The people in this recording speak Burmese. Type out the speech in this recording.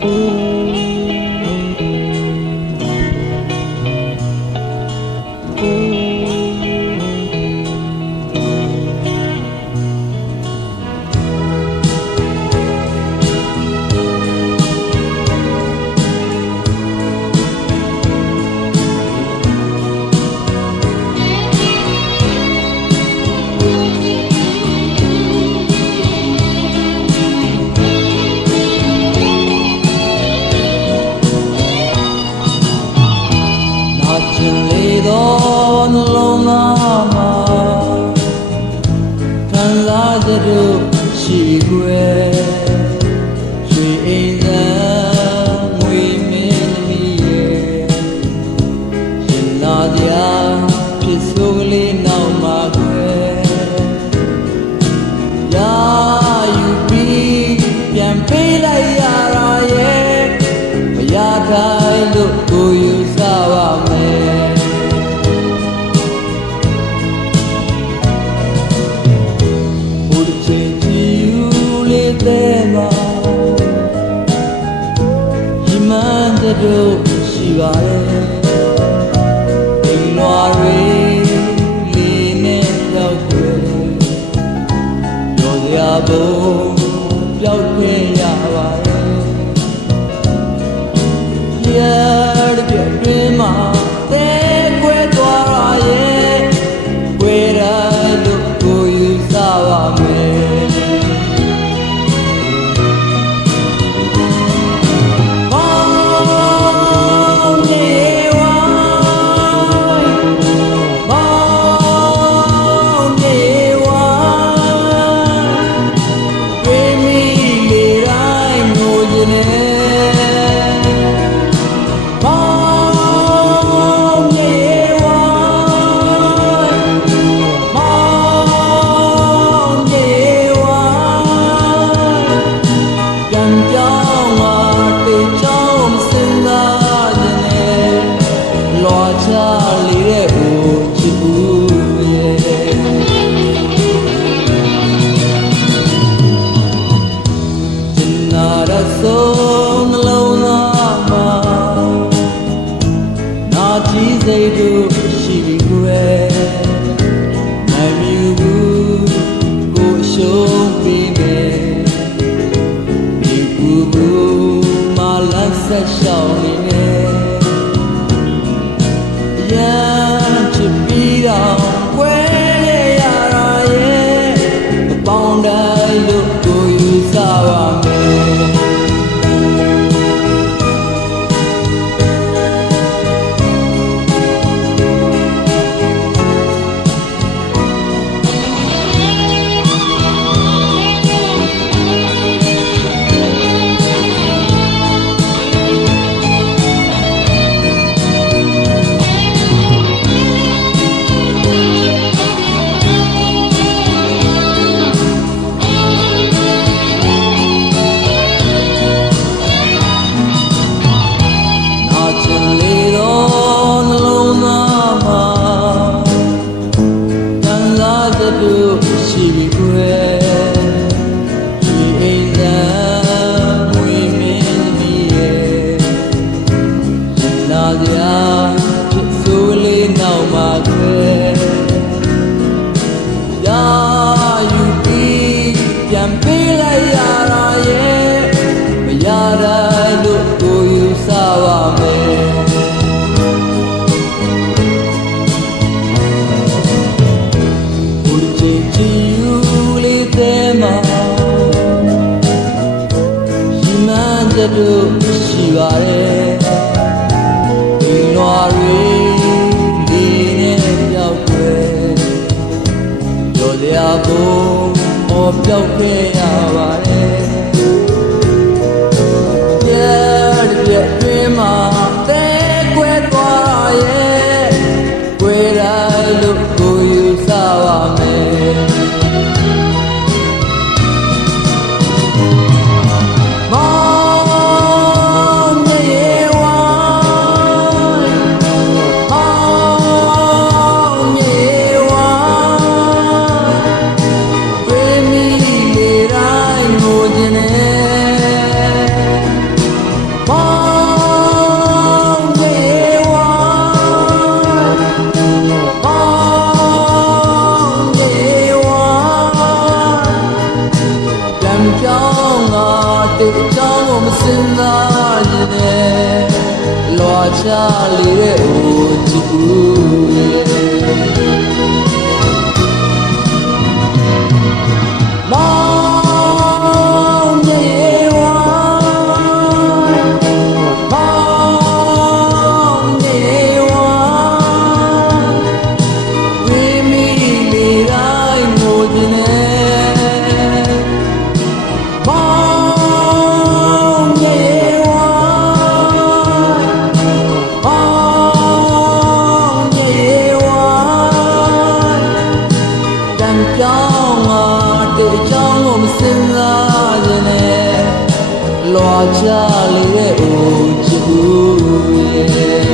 Oh. စားပါမယ်ဘုရားချင်းကြည်ယူလေးတဲ့မှာဒီမှန်တဲ့တို့ရှိပါရဲ့ ကြည်စိတ်တို့ရှိပြီကွယ်မမြူဘူးကိုရှုံးပြီမယ်ဒီကူကူမလိုက်ဆက်ရှောင်းနေနေရန်ချစ်ပြီးတော့ 不是为。 ဆက်တို့ရှိပါတယ်ဒီလွာတွေဒီနဲ့ပြောက်ွယ်ကြော်လျာဘုံမော်ပြောက်ခဲ့ရပါတယ် မြင်တယ်မောင်နေဝါမောင်နေဝါလမ်းကြောင်းကတဲ့ကြောင်းကိုမစင်သားမြင်တယ်လွာချလေးတဲ့ဦးချစ်ဦး ကြလေရဲ့အိုချူရဲ့